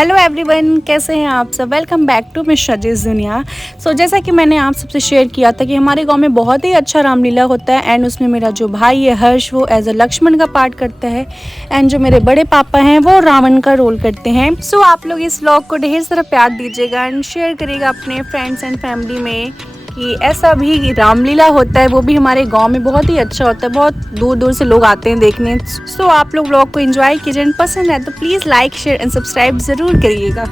Hello everyone, कैसे हैं आप सब। वेलकम बैक टू मिस शजीज़ दुनिया। जैसा कि मैंने आप सबसे शेयर किया था कि हमारे गांव में बहुत ही अच्छा रामलीला होता है एंड उसमें मेरा जो भाई है हर्ष वो एज अ लक्ष्मण का पार्ट करता है एंड जो मेरे बड़े पापा हैं वो रावण का रोल करते हैं। आप लोग इस व्लॉग को ढेर सारा प्यार दीजिएगा एंड शेयर करिएगा अपने फ्रेंड्स एंड फैमिली में कि ऐसा भी रामलीला होता है, वो भी हमारे गांव में बहुत ही अच्छा होता है। बहुत दूर दूर से लोग आते हैं देखने। आप लोग व्लॉग को एंजॉय कीजिए एंड पसंद है तो please like share and subscribe ज़रूर करिएगा।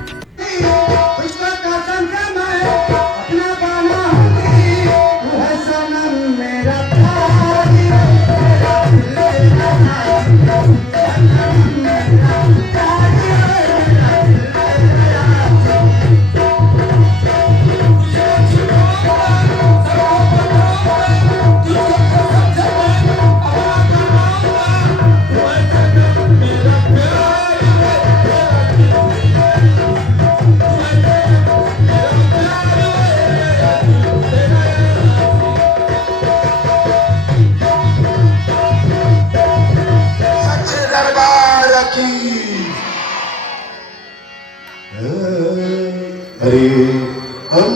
अरे हम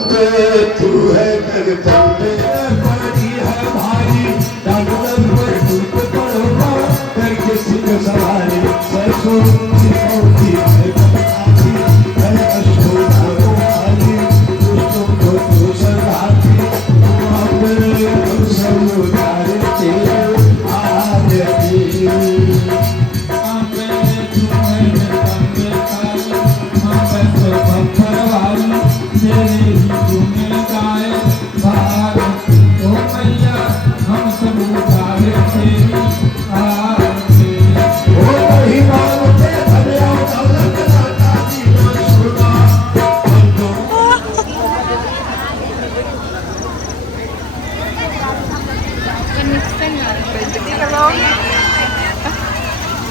तू है जगत में बड़ी है भाई डांगल पर धूप पड़ोगा करके सिंह सवारी सरसों होती है कभी है अशोका को आली दोस्तों को तो सलाती अपने हम सब उतारे तेरे आरती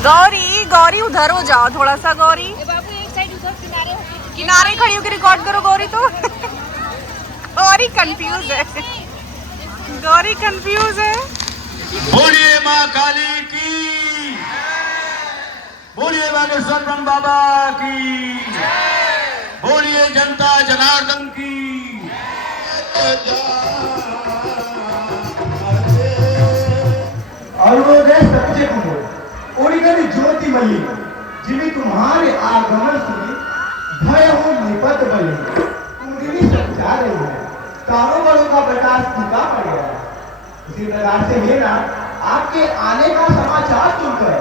गौरी गौरी उधर हो जाओ थोड़ा सा। गौरी किनारे खड़ी होकर रिकॉर्ड करो। गौरी तो गौरी कंफ्यूज है। गौरी कंफ्यूज है। बोलिए माँ काली की, बोलिए बागेश्वर ब्रह्म बाबा की, बोलिए जनता जनार्दन की। और वो गए सच्चे कुंवर ओरिगन ज्योति मली जिमी तुम्हारे आगमन सुनी भय हो निपट बली कुंडली सच्चा रही है चारों बड़ों का प्रकाश फीका पड़ गया है। इसी प्रकार से है ना, आपके आने का समाचार सुनकर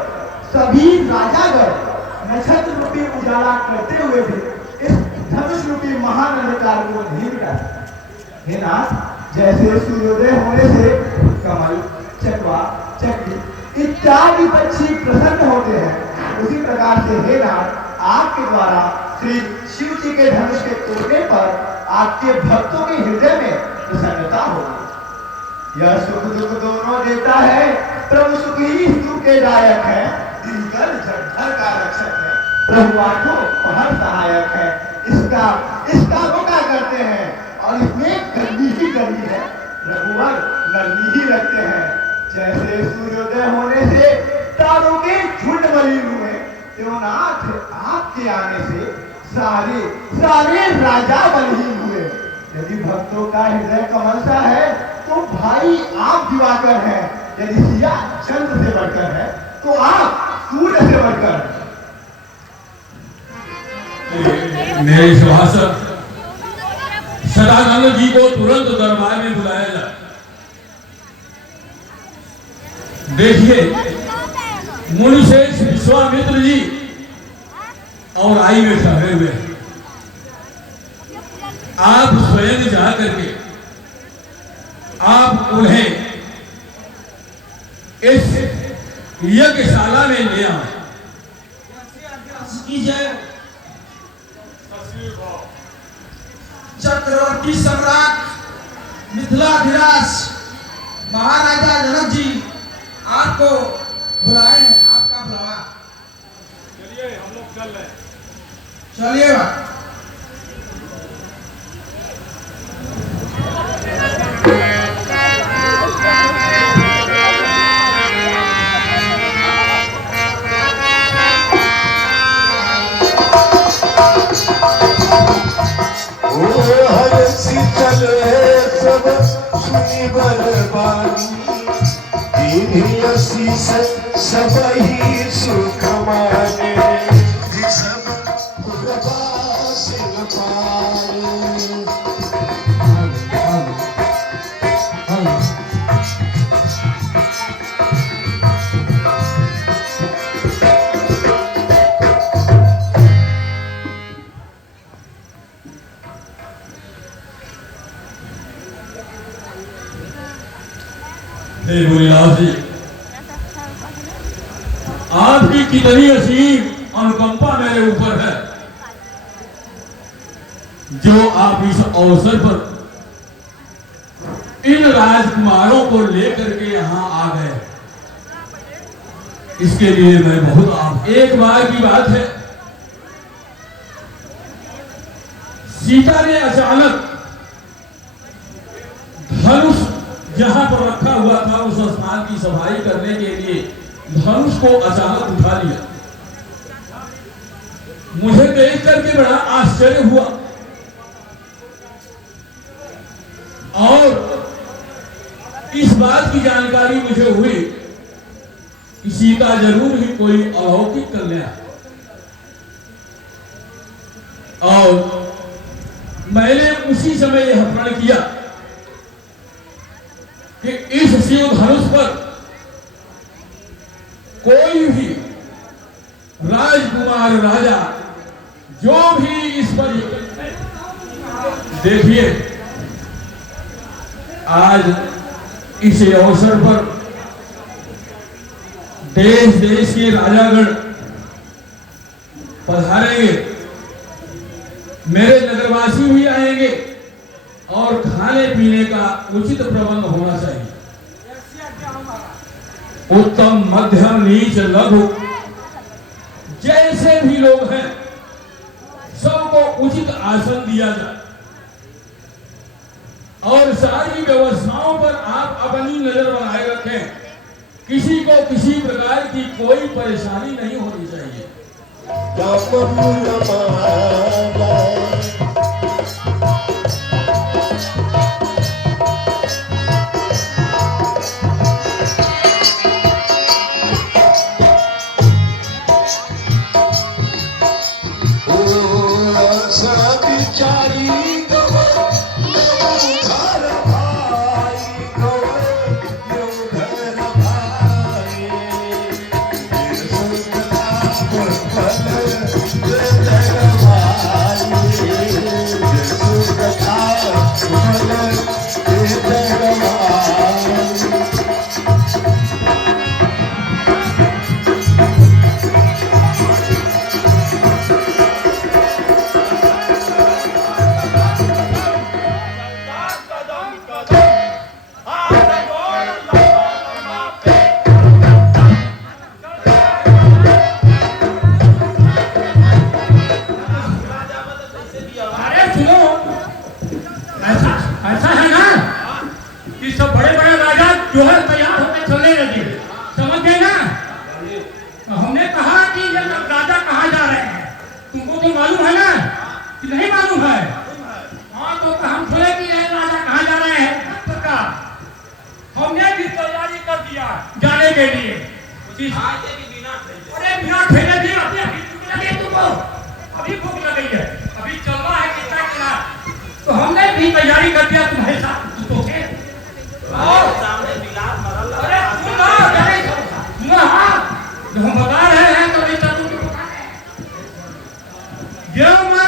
सभी राजागण नक्षत्र रूपी उजाला करते हुए भी इस धनुष रूपी महान अंधकार को नहीं मिटा सकते। है ना, जैसे सूर्योदय होने से कमल चकवा चक्री इत्यादि पक्षी प्रसन्न होते हैं, उसी प्रकार से हे नाथ आपके द्वारा श्री शिव जी के धनुष के तोड़ने पर आपके भक्तों के हृदय में प्रसन्नता होगी। यह सुख दुख दोनों देता है, प्रभु सुख ही सुख के दायक है, दिनकर जठर का रक्षक है, प्रभु आठों पहर सहायक है। इसका रोका करते हैं और इसमें गर्मी ही गर्मी है, रघुवर नरमी ही रखते हैं। जैसे सूर्योदय होने से तारों के झुंड मलिन हुए, त्योनाथ आपके आने से सारे राजा बलहीन हुए। यदि भक्तों का हृदय कमल सा है तो भाई आप दिवाकर हैं, यदि सिया चंद्र से बढ़कर है तो आप सूर्य से बढ़कर। मेरे सभासद सदानंद जी को तुरंत दरबार में बुलाया जाए। देखिए मुनिशेष विश्वामित्र जी और आई में ठहरे हुए, आप स्वयं जा करके आप उन्हें इस यज्ञशाला में ले आए। चक्रवर्ती सम्राट मिथिलाधिराज महाराजा जनक जी आपको बुलाए हैं, आपका बुलावा। चलिए हम लोग चल रहे हैं। चलिए शीतल सब सुनी बरबानी इन्हीं आशीष सब ही सुख माने सब प्रभासिल पाए। हे भोलेनाथ जी, आपकी कितनी असीम अनुकंपा मेरे ऊपर है जो आप इस अवसर पर इन राजकुमारों को लेकर के यहाँ आ गए। इसके लिए मैं बहुत आप एक बार की बात है, सीता ने अचानक धनुष जहां पर रखा हुआ था उस स्थान की सफाई करने के लिए धनुष को अचानक उठा लिया। मुझे देख करके बड़ा आश्चर्य हुआ और इस बात की जानकारी मुझे हुई कि सीता जरूर ही कोई अलौकिक कन्या, और मैंने उसी समय यह प्रण किया कि इस शिव धनुष पर कोई भी राजकुमार राजा जो भी इस पर देखिए, आज इस अवसर पर देश देश के राजागण पधारेंगे, मेरे नगरवासी भी आएंगे और खाने पीने का उचित प्रबंध होना चाहिए। उत्तम मध्यम नीच लघु जैसे भी लोग हैं सबको उचित आसन दिया जाए और सारी व्यवस्थाओं पर आप अपनी नजर बनाए रखें। किसी को किसी प्रकार की कोई परेशानी नहीं होनी चाहिए। जाने के लिए अरे बिना खेले भी अभी भूख लगी है, अभी चलना है कितना कितना, तो हमने भी तैयारी कर दिया तुम्हारे साथ। सामने बिलाल मरल, अरे जो हम बता रहे हैं तो जो मैं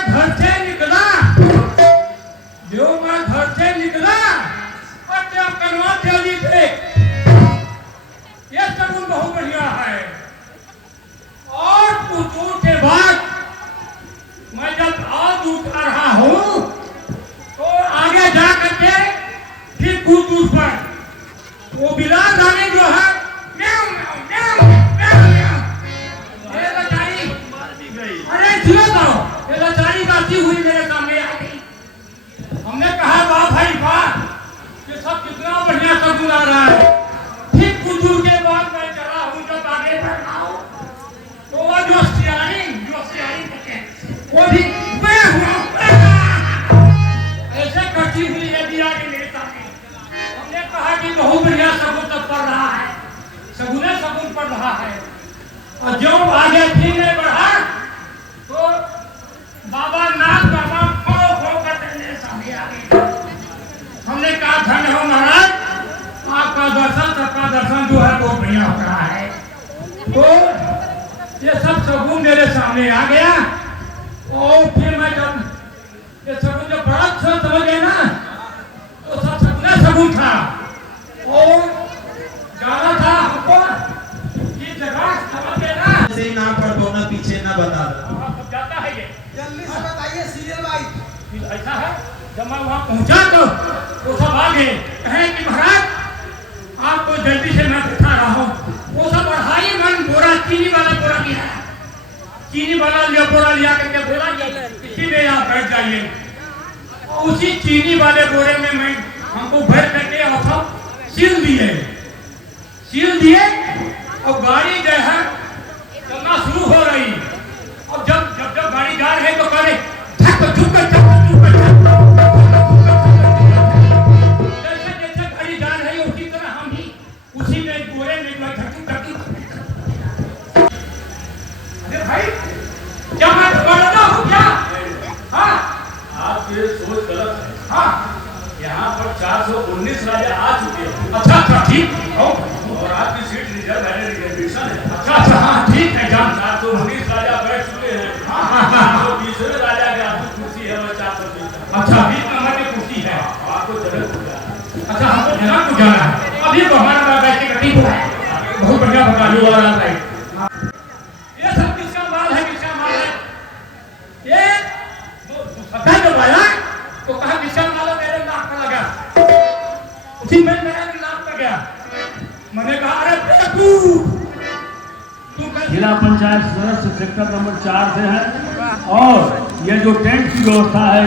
घर से निकला और क्या करवा चली थे, ये सगुन बहुत बढ़िया है। और कुछ के बाद मैं जब और उठा रहा हूं तो आगे जा करके फिर कूद पर वो बिलाल रानी जो है म्याऊं म्याऊं म्याऊं म्याऊं म्याऊं ये लचारी अरे सुनो तो ये लचारी गाती हुई मेरे सामने आ गई। हमने कहा वाह भाई वाह, ये सब कितना बढ़िया सगुन आ रहा है। फिर कुछ दूर के बाद मैं चला हूं, जब आगे बढ़ा हूं तो वो जो सियारी वो भी मैं हूं ऐसे शगुन मेरे सामने आ गया और फिर मैं जब ये शगुन जब बड़ा अच्छा समझ गया ना तो सब सपना शगुन था और जाना था हमको ये जगह समझ गए ना से ही ना पढ़ दो ना पीछे ना बता दो। सब जाता है ये जल्दी से बताइए सीरियल वाइज। फिर ऐसा है जब मैं वहाँ पहुँचा तो वो सब आ गए कहें कि महाराज आपको जल्दी से मैं दिखा रहा हूँ। वो सब अढ़ाई मन बोरा चीनी वाला बोरा लिया चीनी वाला लिया बोरा लिया करके बोला इसी में आप बैठ जाइए और उसी चीनी वाले बोरे में मैं हमको भर करके और सब सील दिए और गाड़ी जो है चलना शुरू हो रही और जब गाड़ी जा रही तो करे जैसे गाड़ी जा रही उसी तरह हम भी उसी में बोरे में अरे भाई क्या मैं पढ़ता हूँ क्या? हाँ आप ये सोच गलत है। हाँ यहाँ पर 419 राजा आ चुके हैं अच्छा ठीक और आपकी सीट रिजर्व है, रिजर्वेशन है। अच्छा हाँ ठीक है जान 419 राजा बैठ चुके हैं। 420वें राजा के आपकी कुर्सी है और 420। अच्छा 20 नंबर की कुर्सी है। आपको जगह हो जाए। अच्छा हमको जगह को जाना है अभी तो हमारा बात ऐसे कटी हुआ है बहुत बढ़िया बता लो वाला है। ये सब किसका माल है ये सदा जब आया तो कहा किसका माल है मेरे नाक पर लगा उसी में मेरा नाक पर गया मैंने कहा अरे तू जिला पंचायत सदस्य सेक्टर नंबर 4 से है और ये जो टेंट की व्यवस्था है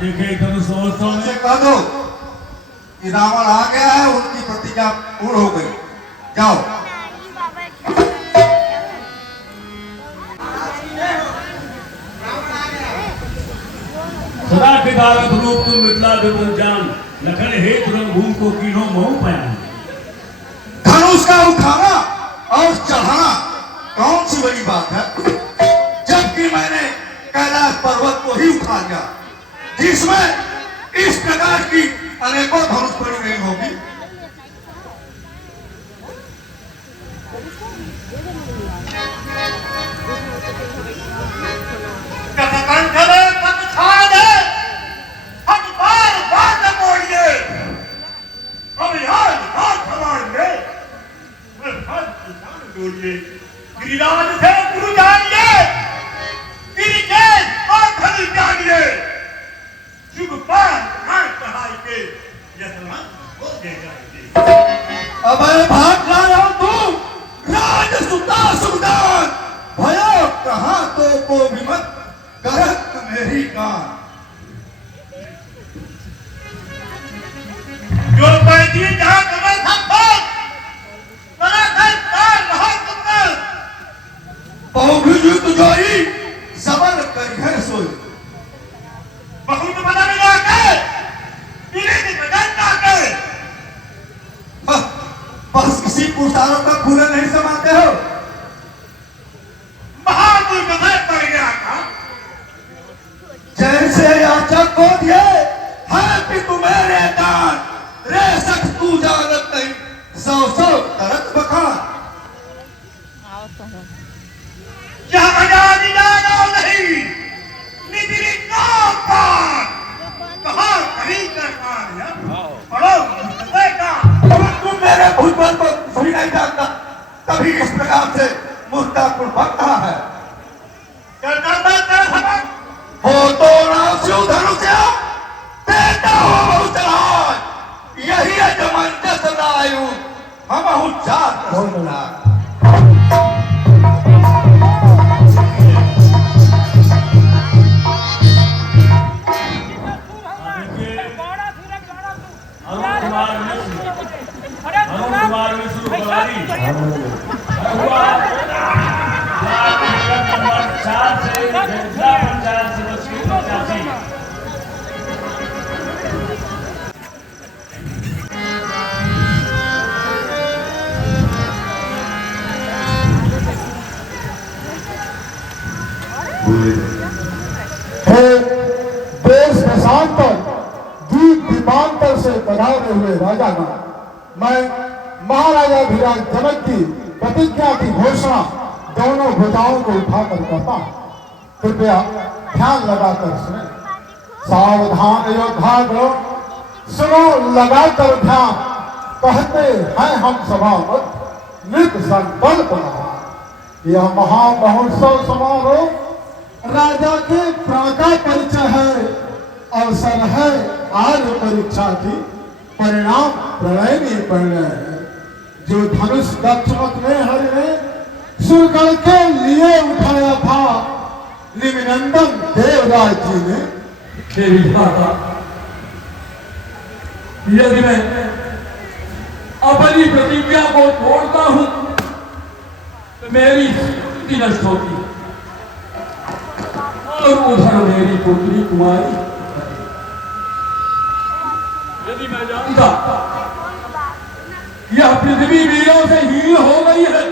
देखिए एकदम सोचता से कह दो कि रावण आ गया है, उनकी प्रतिज्ञा पूर्ण हो गई। जाओ। सदा के दारक रूप तुम मिथिला विपुल जान लखन हे तुरंग भूम को कीनो महू पाया। धनुष का उठाना और चढ़ाना कौन सी बड़ी बात है, जबकि मैंने कैलाश पर्वत को ही उठा लिया जिसमें इस प्रकार की अनेकों धनुष पड़ी गई होगी। गिरिराज से गुरु जानिए, गिरिकेश और धनुष जानिए, शुभ पान चढ़ाई के यशमान हो जाएंगे। अब भाग लाया तू राज सुता सुल्तान, भयो कहाँ तो को विमत करत मेरी कान। जो पैदी जहाँ कमल था बड़ा घर कार बहुत सुंदर, पौभी तुझोई सबल करिहर सोई। बहुत बड़ा मिला के पीने बदन ना के बस किसी पुरुषारों का फूले नहीं समाते हो। महापुरुष कथा पड़ गया था, जैसे याचक को दिए है पितु मेरे दान, रे सख तू जानत नहीं सौ सौ करत बखान। यह आजादी जाना नहीं निधि का पार, कहाँ कहीं कर पाया पढ़ो मुझसे का। तुम मेरे भूतबल को सही नहीं जानता, तभी इस प्रकार से मुद्दा पूर्वक कहा है। हो तो राशिव धनुष्या बेटा हो बहुत चलाक, यही है जमंजस लायु हम हूँ जात होना। कुमार में शुरू करारी नंबर 4 से सागर से पधारे हुए राजागण, मैं महाराजा धीराज जनक की प्रतिज्ञा की घोषणा दोनों भुजाओं को उठाकर करता हूं। कृपया ध्यान लगाकर सुने। सावधान योद्धागण, सुनो लगाकर ध्यान। कहते हैं हम सभावत नित संकल्प रहा। यह महामहोत्सव समारोह राजा के प्राण का परिचय है। अवसर है आर्य परीक्षा की, परिणाम प्रलय में परिणय है। जो धनुष दक्षमत में हरि ने सुरगढ़ के लिए उठाया था, निमिनंदन देवराज जी ने मेरी माता, यदि मैं अपनी प्रतिज्ञा को तोड़ता हूं तो मेरी स्थिति नष्ट होती है और उधर मेरी पुत्री कुमारी। यदि मैं जानता यह पृथ्वी वीरों से हीन हो गई है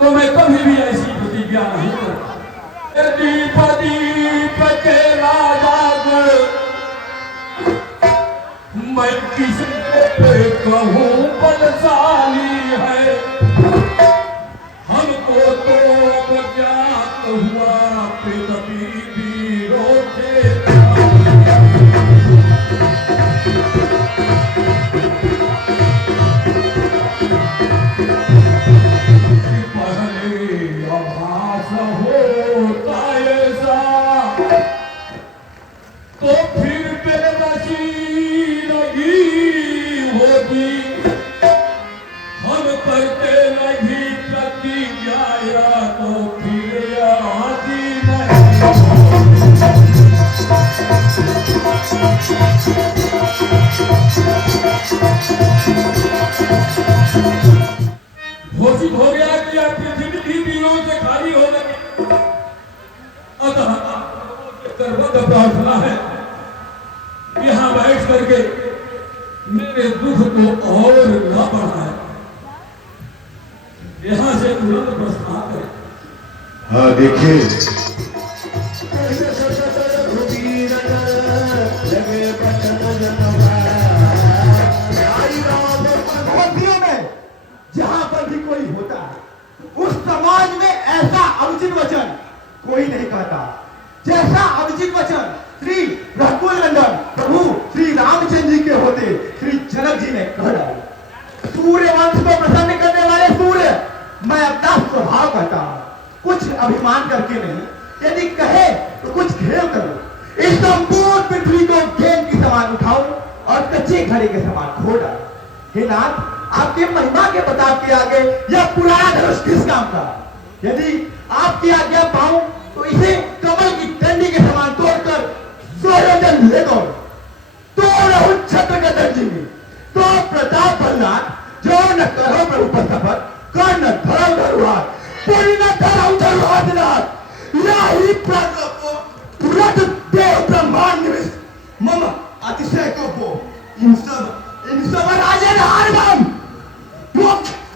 तो मैं कभी भी ऐसी प्रतिज्ञा नहीं करता। दीप दीप के राजा मैं किसको कहूँ बलशाली है, हमको तो ज्ञात हुआ पृथ्वी वीरों के। पहले आभास होता ऐसा तो फिर बेबसी होगी, हम करते नहीं प्रतिज्ञा तो फिर आदि घोषित हो गया कि यह पृथ्वी वीरों से खाली हो गई। अतः सर्वत्र प्रार्थना है यहाँ बैठ करके मेरे दुख को और न बढ़ाए, यहाँ से तुरंत प्रस्थान करें। हाँ देखिए, जहां पर भी कोई होता है उस समाज में ऐसा अनुचित वचन कोई नहीं कहता जैसा अनुचित वचन श्री रघुकुल नंदन प्रभु श्री रामचंद्र जी के होते श्री जनक जी ने कह डाले। सूर्य वंश को प्रसन्न करने वाले सूर्य, मैं अपना स्वभाव कहता हूं, कुछ अभिमान करके नहीं, यदि कहे तो कुछ खेल करो। इस संपूर्ण पृथ्वी को गेंद की समान उठाओ और कच्चे घड़े के समान खो डालो। हे नाथ, आपके महिमा के बता के आगे यह पुराना धनुष किस काम का? यदि आपकी आज्ञा पाऊं तो इसे कमल की डंडी के समान तोड़कर सूर्योदय ले दो। तो रहु छत्र का दर्जी तो प्रताप बलनाथ जो न करो प्रभु पर सफर कर न धरो धरुहार पूरी न धरो धरुहार यही प्रताप रथ देव ब्रह्मांड निविष्ट मम अतिशय को इन सब राजे हारगम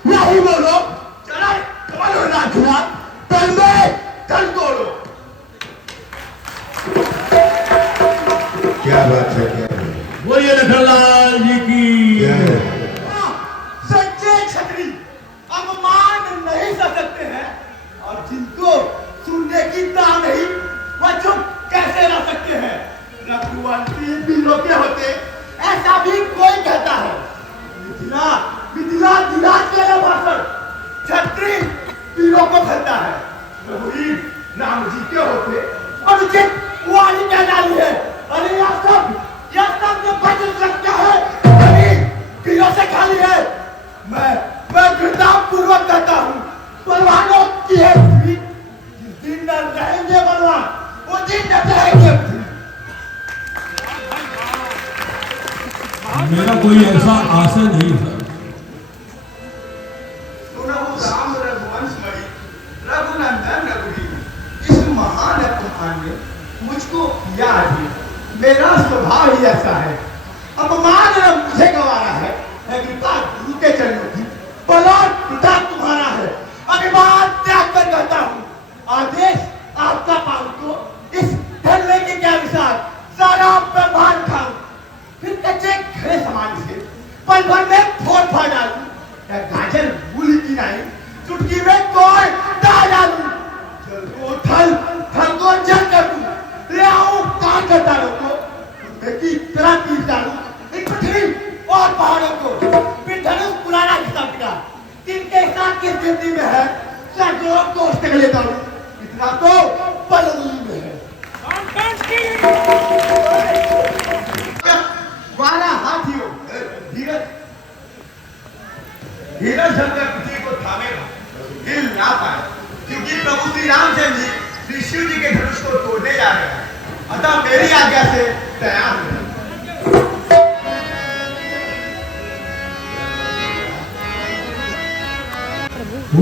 नहीं बोलो चला कमल और राजकुमार तल में तल तोड़ो। क्या बात है, क्या बात है? बोलिए लखनलाल जी की। सच्चे छतरी अपमान नहीं कर सकते हैं और जिनको सुनने की दाम नहीं वह चुप कैसे रह सकते हैं। रघुवंशी वीरों के होते ऐसा भी कोई कहता है। मिथिला दिलाज के भाषण छत्री वीरों को भरता है। रघुवीर राम जी के होते अनुचित वाणी क्या डाली है। अरे यह सब जो बचन सकता है अभी वीरों से खाली है। मैं कृताप पूर्वक कहता हूँ, बलवानों की है जिस दिन न रहेंगे बलवान वो दिन न रहेंगे। मेरा कोई ऐसा आशा नहीं है। राम रघुवंश मणि रघुनंदन रघुवीर, इस महान अपमान ने मुझको किया है। मेरा स्वभाव ही ऐसा है। अपमान मुझे गंवारा है। कृपा गुरु के चरणों की बलौर पिता तुम्हारा है। अभिमान त्याग कर कहता हूँ, आदेश आपका पाऊं तो इस धरने के क्या विशाल सारा ब्रह्मांड खाऊं। दफा डालू या गाजर भूल की नहीं चुटकी में तोड़ डालू जल थल थल को जल कर दूं ले आओ काट कर डालो को बेटी तरह पीस डालू इन पथरी और पहाड़ों को पिंडलों पुराना हिसाब का जिनके साथ की जिंदगी में है सैकड़ों दोस्त के लिए डालू इतना तो पलनी में है 12 हाथियों धीरज धीरज जब किसी को थामेगा हिल ना पाए क्योंकि प्रभु श्री रामचंद्र जी श्री शिव जी के धनुष को तोड़ने जा रहे हैं अतः मेरी आज्ञा से तैयार हो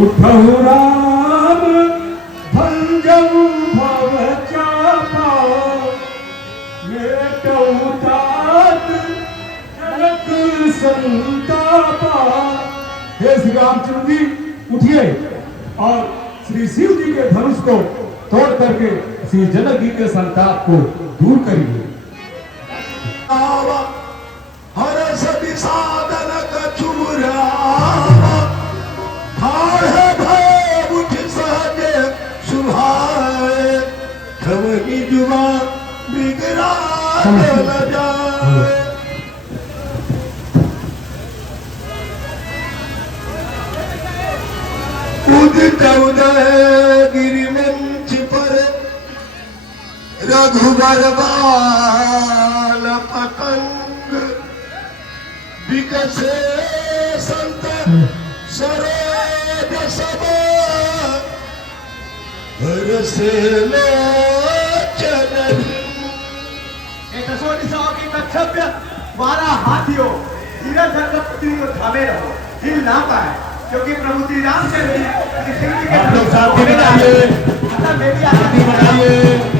उठहु राम भंजऊ भव चापा मेटऊ तात जनक संतापा। हे श्री रामचंद्र जी उठिए और श्री शिव जी के धनुष को तोड़ करके श्री जनक जी के संताप को दूर करिए। हरस विषादन कछुरा उठ सहजे सुहाए खवनी जुआ बिगड़ा न जाए। उदित उदय गिरि मंच पर रघुबर बाल पतंग विकसे संत सरोज सब हरसे लोचन। दसों दिशाओं की कर्तव्य 12 हाथियों धीरज धर कर पृथ्वी को थामे रहो हिल ना पाए क्योंकि प्रभु श्री रामचंद्र जी शिव जी के आप लोग साथी बनाइए, अतः मेरी आज्ञा बनाइए।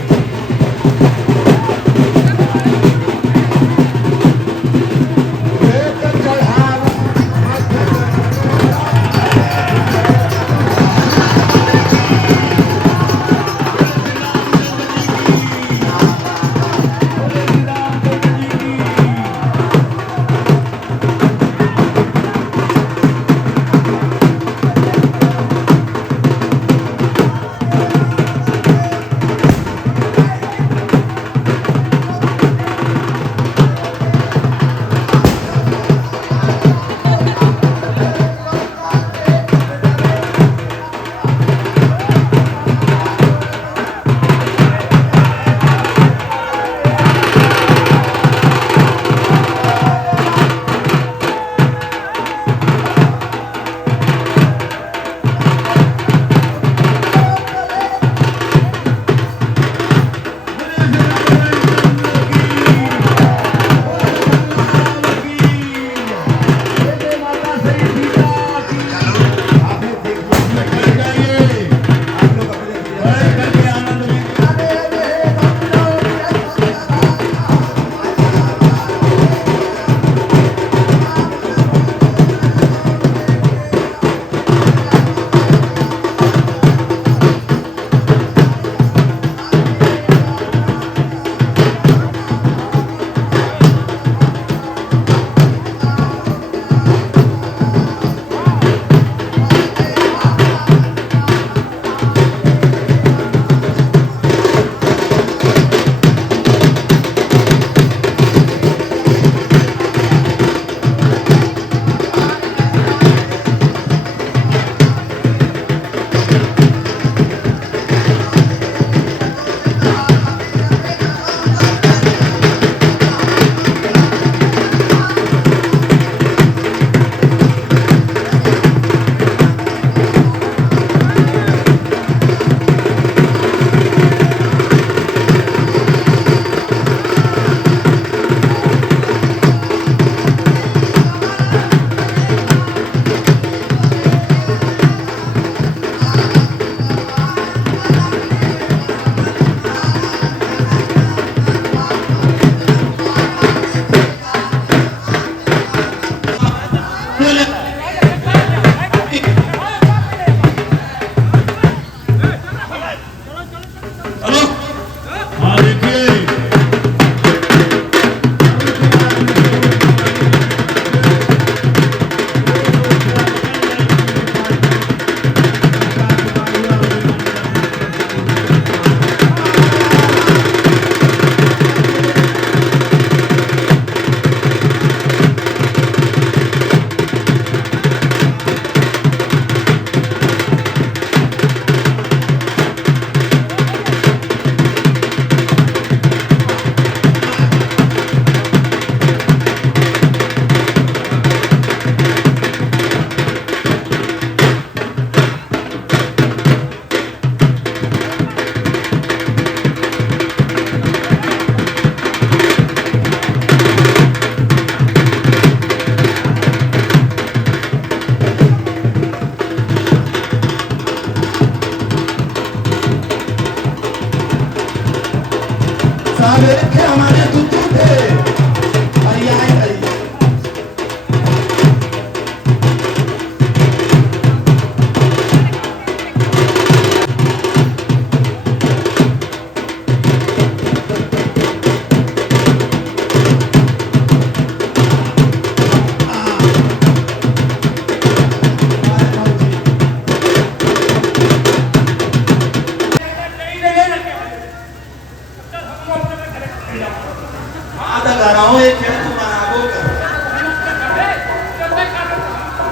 आधा कर रहा हूँ एक खेल तुम बनाबो कर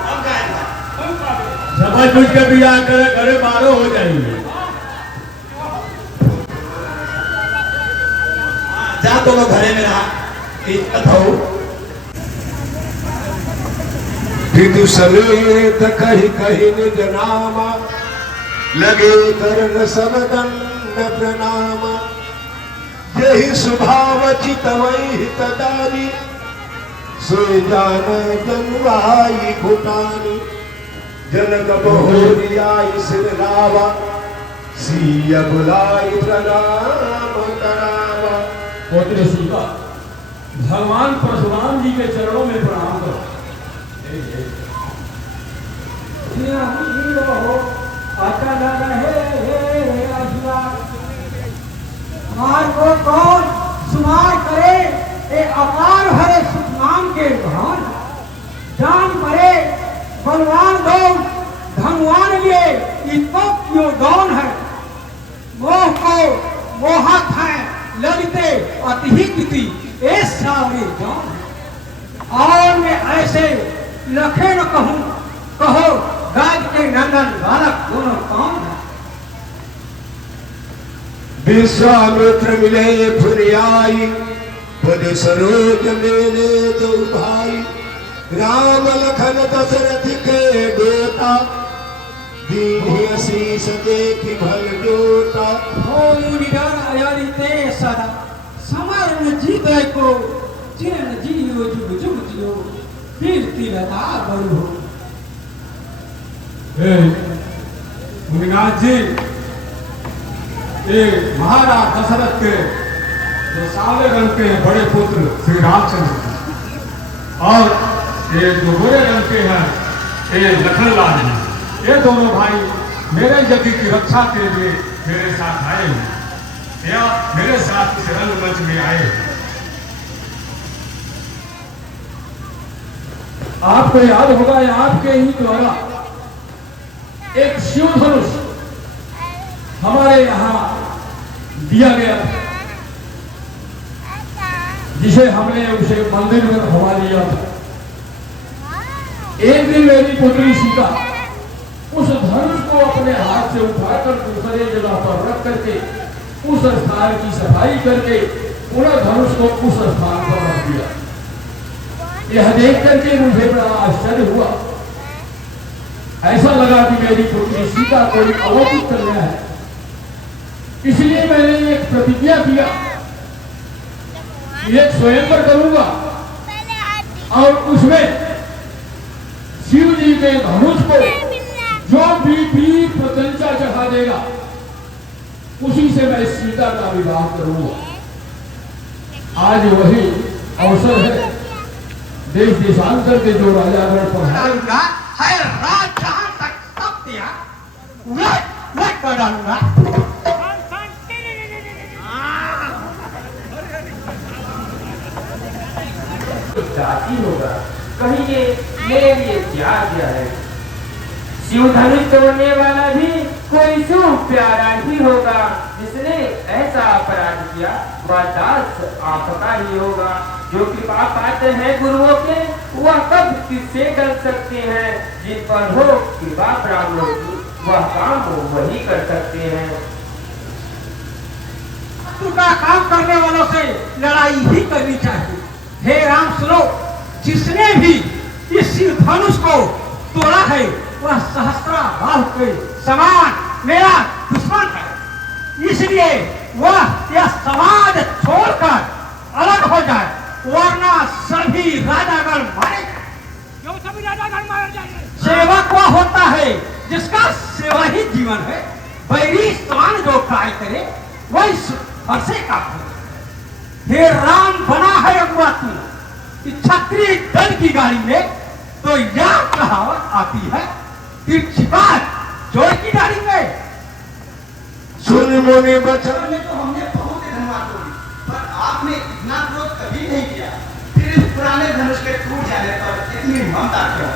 अब गाएगा समझ बुझ के बिया करे घरे मारो हो जाएंगे। जा तो लोग घरे में रहा कथाओ विदु समेत कही कही निज नामा लगे करण सब दंड प्रणाम यही स्वभाव चितवई हितदारी सोई जान जनवाई भूटानी जनक बहोरियाई सिर लावा सिया बुलाई प्रणाम करावा। पोत्र सीता भगवान परशुराम जी के चरणों में प्रणाम करो। को कौन सुमार करे ए अपार हरे सुखनाम के भान जान मरे बलवान दो धनवान लिए इनको क्यों दौन है मोह को मोहत है लगते अति किति ए सावरी जान और मैं ऐसे लखे न कहूं कहो गाज के नंदन बालक दोनों कौन है। विश्वामित्र मिले फुरियाई पद सरोज मेले दो भाई राम लखन दशरथ के बेटा दीनी असीस देखी भल जोता हो निडर अयारी ते सदा समर न जीते को चिरन जियो जुग जुग जियो कीर्ति लता बरु हो। मुनिनाथ जी ये महाराज दशरथ के जो सावले रंग के बड़े पुत्र श्री रामचंद्र और ये जो गोरे रंग के हैं ये लखनलाल जी ये दोनों भाई मेरे यज्ञ की रक्षा के लिए मेरे साथ आए हैं या मेरे साथ इस रंगमंच में आए हैं। आपको याद होगा आपके ही द्वारा एक शिव धनुष हमारे यहाँ दिया गया जिसे हमने उसे मंदिर में रखवा लिया था। एक दिन मेरी पुत्री सीता उस धनुष को अपने हाथ से उठाकर दूसरे जगह पर रख करके उस स्थान की सफाई करके पूरा धनुष को उस स्थान पर रख दिया। यह देख करके मुझे बड़ा आश्चर्य हुआ। ऐसा लगा कि मेरी पुत्री सीता को अवोचित कर रहा है। इसलिए मैंने एक प्रतिज्ञा किया एक स्वयंवर करूंगा और उसमें शिव जी के धनुष को जो भी वीर प्रत्यंचा चढ़ा देगा उसी से मैं सीता का विवाह करूंगा। आज वही अवसर है। देश देशांतर के जो राजागण पर है राज जहां तक सब दिया उलट कर डालूंगा। जाति होगा कहीं ये मेरे लिए क्या किया है। शिव धनुष तोड़ने वाला भी कोई शुभ प्यारा ही होगा जिसने ऐसा अपराध किया वह दास आपका ही होगा। जो कृपा पात्र है गुरुओं के वह कब किससे डर सकते हैं। जिन पर हो कृपा ब्राह्मणों की वह काम वो वही कर सकते हैं। का काम करने वालों से लड़ाई ही करनी चाहिए। हे राम सुनो, जिसने भी इस शिव धनुष को तोड़ा है वह सहस्त्रा बाहु के समान मेरा दुश्मन है। इसलिए वह यह समाज छोड़कर अलग हो जाए वरना सभी राजागण मारे जाए। सभी राजागण मारे जाएंगे। सेवक वह होता है जिसका सेवा ही जीवन है। बैरी समान जो कार्य करे वही फरसे का हो। हे राम बना है अगुआ तू क्षत्रिय दल की गाड़ी में तो यह कहावत आती है जोड़ की गाड़ी में। सुन मुनि बचन तो हमने बहुत धन्यवाद होगी पर आपने इतना क्रोध कभी नहीं किया। फिर इस पुराने धनुष के टूट जाने पर इतनी ममता क्यों।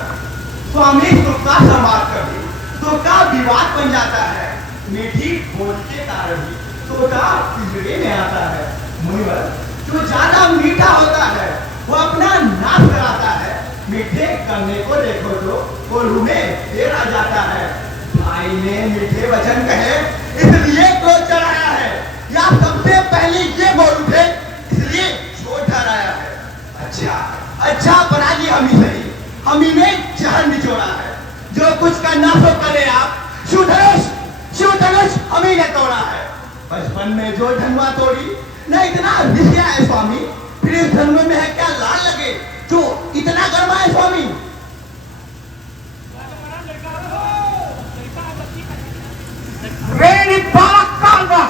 स्वामी का संवाद कर दी तो का विवाद बन जाता है। मीठी बोल के कारण ही तो का पिंजरे में आता है। मुनिवर जो ज्यादा मीठा होता है वो अपना नाश कराता है, मीठे करने को देखो तो कोल्हू में देर आ जाता है। भाई ने मीठे वचन कहे इसलिए क्रोध चढ़ाया है, या सबसे पहले ये बोल उठे इसलिए चोट ठहराया है। अच्छा अपराधी हम ही सही, हम ही ने जहर निचोड़ा है। जो कुछ करना सो करे आप, शिव धनुष हम ही ने तोड़ा है। बचपन में जो धनुआ तोड़ी न इतना रिसिया है स्वामी, फिर इस धनुए में है क्या लाल लगे जो इतना गर्मा है स्वामी। वेरी बालक कालवा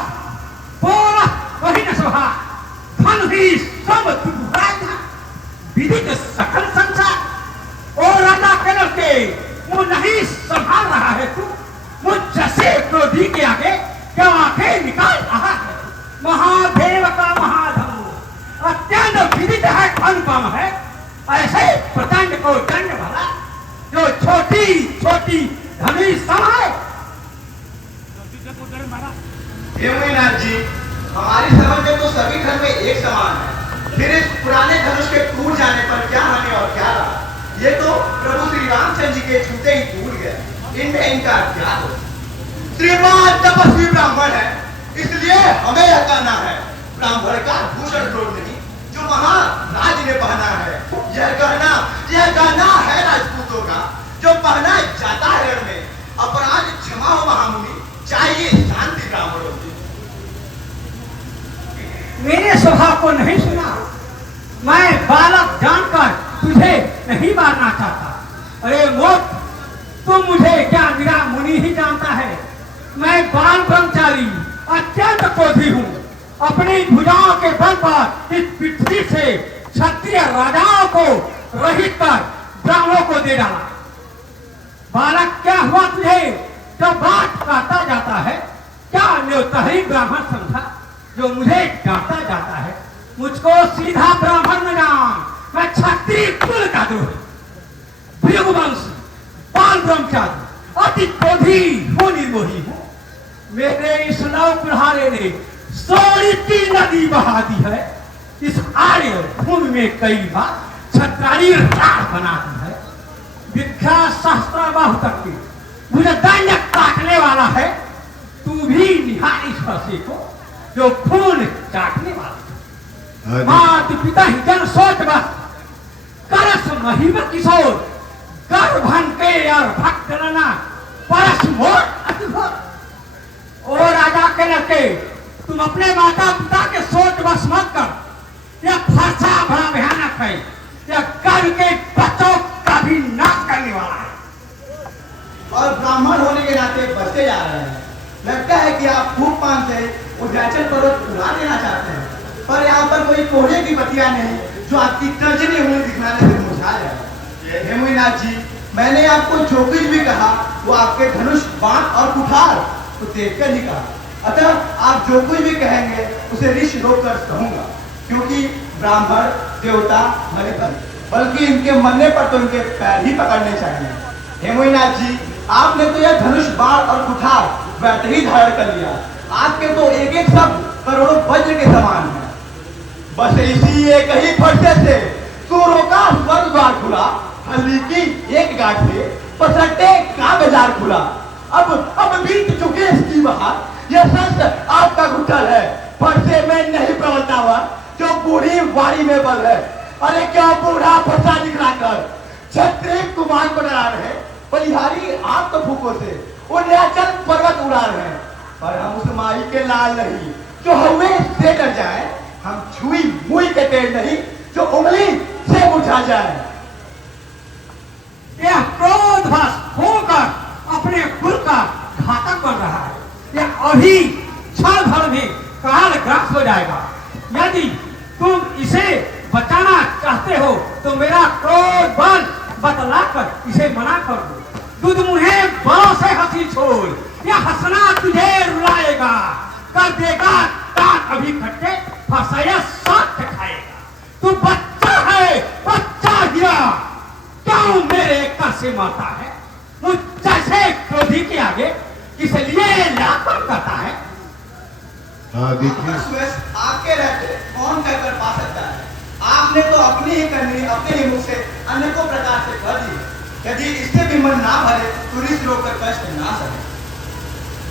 बोला वही न सभा धन ही सब दुर्भाग्य विदित सकल संसार और राजा कनल के वो नहीं संभाल रहा है तू। मुझ जैसे क्रोधी के आगे क्या आंखें निकाल रहा है। महादेव का महाधनु अत्यंत विदित है, अनुपम है। ऐसे प्रचंड को दंड भरा जो छोटी छोटी धनुष समाए। हेमनाथ जी, हमारी समझ में तो सभी धर्म एक समान है, फिर इस पुराने धनुष के टूट जाने पर क्या हानि और क्या लाभ। ये तो प्रभु श्री रामचंद्र जी के छूते ही टूट गए, इनमें इनका क्या हो। श्रीमान तपस्वी ब्राह्मण है, इसलिए हमें यह कहना है ब्राह्मण का भूषण क्रोध नहीं जो महाराज ने पहना है। यह गहना है राजपूतों का जो पहना जाता है रण में। अपराध क्षमा हो महामुनि, चाहिए शांति ब्राह्मणों की। मेरे स्वभाव को नहीं सुना, मैं बालक जानकर तुझे नहीं मारना चाहता। अरे मूर्ख, तुम मुझे क्या मेरा मुनि ही जानता है। मैं बाल ब्रह्मचारी अत्यंत क्रोधी हूँ। अपनी भुजाओं के बल पर इस पृथ्वी से क्षत्रिय राजाओं को रहित कर ब्राह्मणों को दे डाला। बालक, क्या हुआ तुझे जब बात काटा जाता है? क्या न्योतही ब्राह्मण समझा जो मुझे डांटा जाता है? मुझको सीधा ब्राह्मण न जान, मैं क्षत्रिय कुल का द्रोही, भृगुवंशी, बाल ब्रह्मचारी, अति क्रोधी हूँ, निर्मोही हूँ। मेरे इस लव कुल्हाड़े ने सोने की नदी बहा दी है। इस आर्य भूमि में कई बार छत्रारी राह बना दी है। विख्यात शास्त्र बाहु तक के मुझे दंड काटने वाला है। तू भी निहार इस फंसे को जो खून चाटने वाला। मात पिता ही जन सोच बस करस महिमा किशोर गर्भन के और भक्त रना परस मोर अतिघोर। ओ राजा के लड़के, तुम अपने माता पिता के सोच बस मत कर। यह फरसा बड़ा भयानक है, यह गर्भ के बच्चों का भी नाश करने वाला है। और ब्राह्मण होने के नाते बचते जा रहे हैं। लगता है कि आप खूब पान से उद्याचल पर्वत उड़ा देना चाहते हैं, पर यहाँ पर कोई कोहरे की बतिया नहीं जो आपकी तर्जनी उंगली दिखाने से मुरझा जाए। हेमनाथ जी, मैंने आपको जो कुछ भी कहा वो आपके धनुष, बाण और कुठार को देखकर ही कहा। अतः आप जो कुछ भी कहेंगे उसे ऋषि रोक कर कहूंगा, क्योंकि ब्राह्मण देवता मरे बल्कि इनके मरने पर तो इनके पैर ही पकड़ने चाहिए। हेमनाथ जी, आपने तो यह धनुष, बाण और कुठार वैसे ही धारण कर लिया। आपके तो एक एक शब्द करोड़ों वज्र के समान है। बस इसी एक ही फरसे से सूरों का स्वर्ग द्वार खुला, हल्दी की एक गांठ से पसरटे का बाजार खुला। अब बीत चुके इसकी बहार, यह शस्त्र आपका घुटल है। फरसे में नहीं प्रबलता हुआ जो बूढ़ी वाणी में बल है। अरे क्या बूढ़ा फरसा दिखलाकर क्षत्रिय कुमार को डरा रहे, बलिहारी आप तो भूखों से उन्याचल पर्वत उड़ा रहे हैं। पर हम उस माई के लाल नहीं जो हमें से डर जाए, हम छुई मुई के तेल नहीं जो उंगली से बुझा जाए। यह क्रोधवश होकर अपने कुल का घातक बन रहा है। यह अभी क्षण भर में कालग्रास हो जाएगा। यदि तुम इसे बचाना चाहते हो तो मेरा क्रोध बल बतलाकर इसे मना कर दो। दूध मुहे बलों से हंसी छोड़, यह हंसना तुझे रुलाएगा, कर देगा दांत अभी खट्टे, फंसाया साथ खाएगा। तू बच्चा है, बच्चा हीरा, क्यों मेरे कर से मारता है? मुझ जैसे क्रोधी के आगे इसलिए लापन करता है। देखिए आपके रहते कौन कहकर पा सकता है? आपने तो अपने ही मुख से अनेकों प्रकार से कह दी है। यदि इससे भी मन ना भरे तो ऋष रोकर कष्ट ना सहे।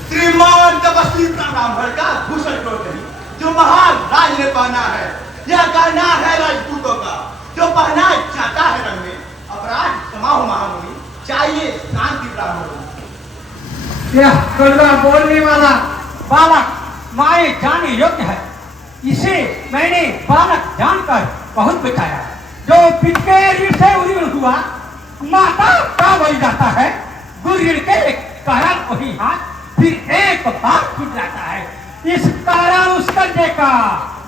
श्रीमान तपस्वी ब्राह्मण का भूषण क्यों नहीं, जो महान राज ने पहना है, यह गहना है राजपूतों का, जो पहना जाता है रंग में। अपराध समाओ महामुनि, चाहिए शांति ब्राह्मणों। यह कड़वा बोलने वाला बालक मारे जाने योग्य है। इसे मैंने बालक जानकर बहुत बचाया। जो पिटके ऋण से उड़ीण हुआ, माता का बलि जाता है। गुरुऋण के कारण वही हाथ फिर एक बार छूट जाता है। इस कारण उस कर्जे का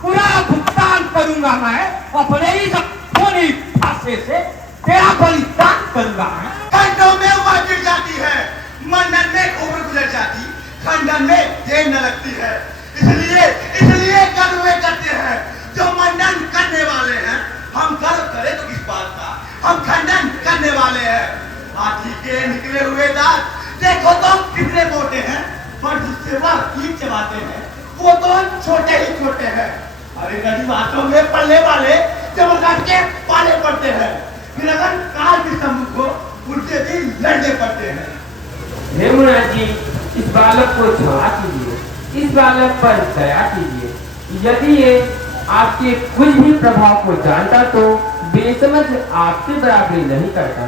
पूरा भुगतान करूंगा मैं। अपने ही सोने फांसे से तेरा बलिदान करूंगा मैं। खंडों में वह गिर जाती है, मंडन में उम्र गुजर जाती, खंडन में देर न लगती है। इसलिए कर्म वे करते हैं जो मंडन करने वाले हैं। हम गर्व करें तो किस बात का, हम खंडन करने वाले हैं। हाथी के निकले हुए दांत देखो तो कितने मोटे हैं, पर जिससे वह कीट चबाते हैं वो तो छोटे ही छोटे हैं। अरे नदी बातों में पलने वाले जबरदस्त के पाले पड़ते हैं, फिर अगर काल भी सम्मुख हो उनसे भी लड़ने पड़ते हैं। हे मुन्ना जी, इस बालक को क्षमा कीजिए, इस बालक पर दया कीजिए। यदि ये आपके कुछ भी प्रभाव को जानता तो बेसमझ आपसे बराबरी नहीं करता।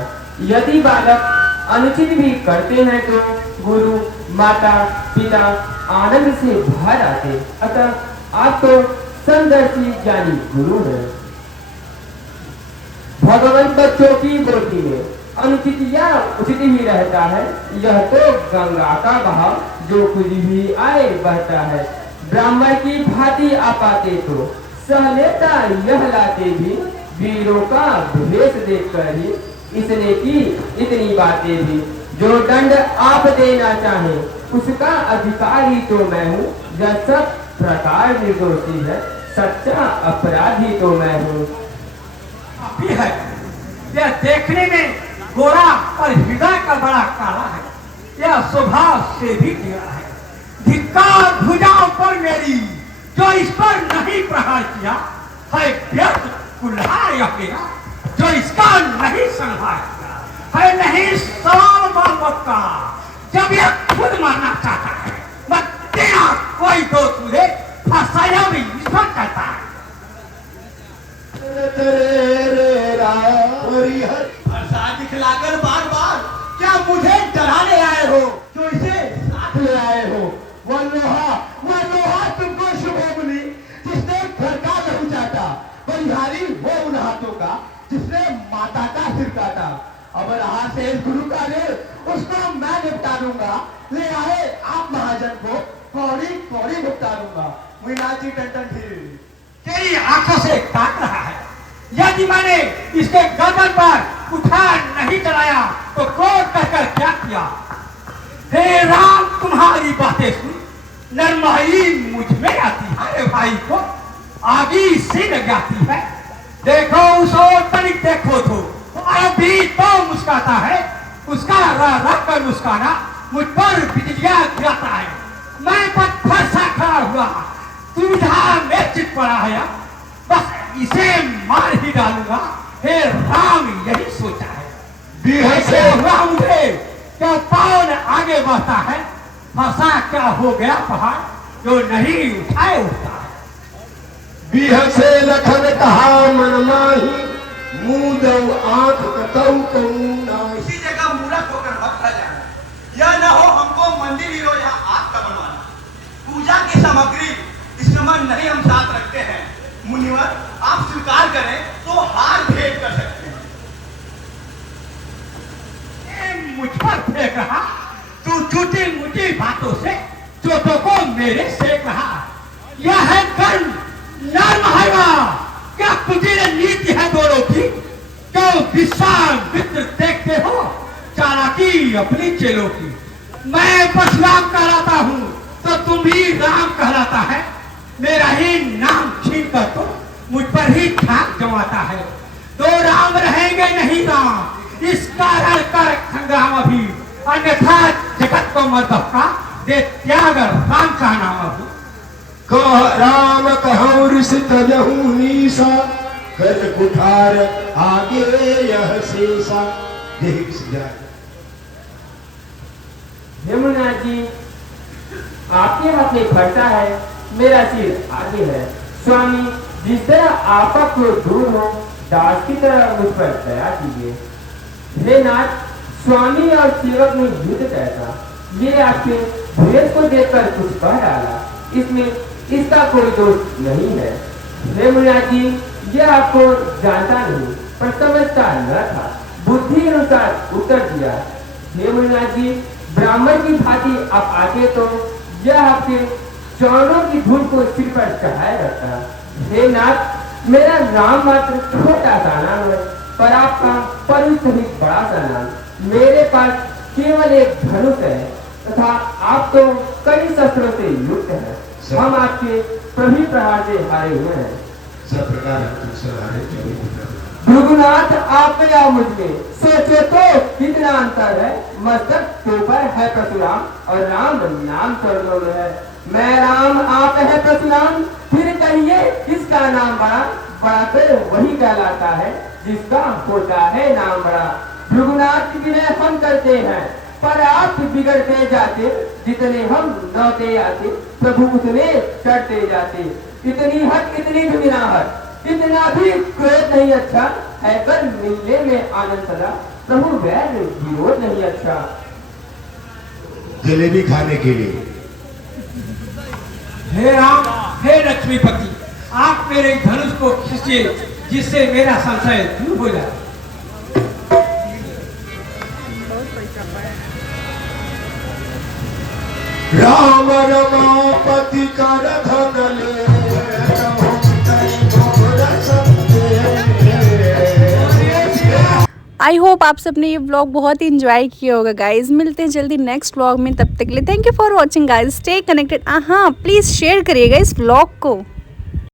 यदि बालक अनुचित भी करते हैं तो गुरु माता पिता आनंद से भर आते। अतः आप तो समदर्शी ज्ञानी गुरु हैं। भगवान बच्चों की बोली में अनुचित या उचित ही रहता है। यह तो गंगा का बहाव जो कुछ भी आए बहता है। ब्राह्मण की भांति आपाते तो सह लेता यह लाते भी। वीरों का भेष देखकर ही इसने की इतनी बातें भी। जो दंड आप देना चाहे उसका अधिकारी तो मैं हूँ। यह सब प्रकार निर्दोषी है, सच्चा अपराधी तो मैं हूँ। अभी है यह देखने में गोरा और हृदय का बड़ा काला है। यह स्वभाव से भी टेढ़ा है। धिक्कार भुजाओं पर मेरी, जो इस पर नहीं प्रहार किया है। व्यर्थ कुल्हाड़ यह मेरा, जो इसका नहीं संहार किया है। नहीं सवाल मोहब्बत का, जब यह खुद मारना चाहता है। मैं तेरा कोई दोस्त मुझे फंसाया भी ईश्वर कहता है। दिखलाकर बार बार क्या मुझे डराने आए हो, जो इसे साथ ले आए हो? वह लोहा तुमको शुभ मिली जिसने घर का नहीं चाहता। बलिहारी वो उन हाथों का जिसने माता का सिर काटा। अब रहा से गुरु का रे, उसको मैं निपटा दूंगा। ले आए आप महाजन को, कौड़ी कौड़ी निपटा दूंगा। मीनाजी टंटन तेरी आंखों से ताक रहा है। यदि मैंने इसके गर्दन पर उठा नहीं चलाया तो क्रोध कहकर क्या किया? हे राम, तुम्हारी बातें सुन नरमाई मुझ में आती है। भाई को आगे से लग जाती है। देखो उस और तनिक देखो तो अभी तो मुस्काता है। उसका रख कर मुस्काना मुझ पर बिजलियां गिराता है। मैं पत्थर सा खड़ा हुआ, तुझा में चित पड़ा है। बस इसे मार ही डालूंगा। हे राम, यही सोचा है। हुआ मुझे क्या पाँव आगे बढ़ता है। फंसा क्या हो गया पहाड़ जो नहीं उठाए उठता है। बिह से लखन कहा मन माही, मुंह दऊ आंख कतऊ कहूं नाही। इसी जगह मूर्ख होकर मत रह जाना। यह न हो हमको मंदिर ही रो यहाँ आग का बनवाना। पूजा की सामग्री इस समय नहीं हम साथ रखते हैं। मुनिवर, आप स्वीकार करें तो हार भेंट कर सकते हैं। मुझ पर फेंक रहा तू झूठी मुझी बातों से, चोटों को मेरे सेक रहा। यह है कर्म नर्म है। क्या कुटीर नीति है दोनों की? क्यों विशाल मित्र देखते हो चालाकी अपनी चेलों की? मैं परशुराम कहलाता हूँ तो तुम भी राम कहलाता है। मेरा ही नाम छीन कर तो मुझ पर ही ठाक जमाता है। दो राम रहेंगे नहीं राम, इस कारण कर संग्राम अभी। अन्यथा जगत को मत धक्का दे त्याग राम का नाम अभी। कह राम कहूँ ऋष तजहू नीसा कर कुठार आगे यह शेषा। देख जाए यमुना जी, आपके हाथ में फरसा है, मेरा सिर आगे है। स्वामी, जिस तरह आपा को दूर हो, दास की तरह मुझ पर दया कीजिए। हे नाथ, स्वामी और सेवक में युद्ध कैसा? ये आपके भेद को देखकर कुछ कह डाला, इसमें इसका कोई दोष नहीं है। हे मुन्ना जी, यह आपको जानता नहीं पर समझता न था, बुद्धि अनुसार उत्तर दिया। हे मुन्ना जी, ब्राह्मण की भांति आप आते तो यह आपके चरणों की धूल को सिर पर चढ़ाए रखता। हे नाथ, मेरा नाम मात्र छोटा सा नाम है, पर आपका पवित्र सहित बड़ा सा नाम। मेरे पास केवल एक धनुष है तथा आप तो कई शस्त्रों से युक्त हैं। हम आपके सभी प्रहार से हारे हुए हैं। सब प्रकार तुमसे हारे चले। भृगुनाथ, आप में या मुझ में सोचो तो कितना अंतर है। मस्तक तो पर है परशुराम और राम नाम चरणों में है। मैं राम, आप है परशुराम, फिर कहिए किसका नाम बड़ा? बड़ा तो वही कहलाता है जिसका होता है नाम बड़ा। भृगुनाथ की विनय हम करते हैं, पर आप बिगड़ते जाते। जितने हम नौते आते, प्रभु उतने चढ़ते जाते। इतनी हट, इतनी भी बिना हट, इतना भी क्रोध नहीं अच्छा है, पर मिलने में आनंद सदा। प्रभु वैर विरोध नहीं अच्छा। जलेबी खाने के लिए हे राम, हे लक्ष्मीपति, आप मेरे धनुष को खींचिए जिससे मेरा संशय दूर हो जाए। राम रमापति कर धन ले आई होप आप सबने ये व्लॉग बहुत ही इंजॉय किया होगा गाइज। मिलते हैं जल्दी नेक्स्ट व्लॉग में, तब तक के लिए thank you for watching guys. Stay connected. हाँ, प्लीज़ शेयर करिएगा इस व्लॉग को।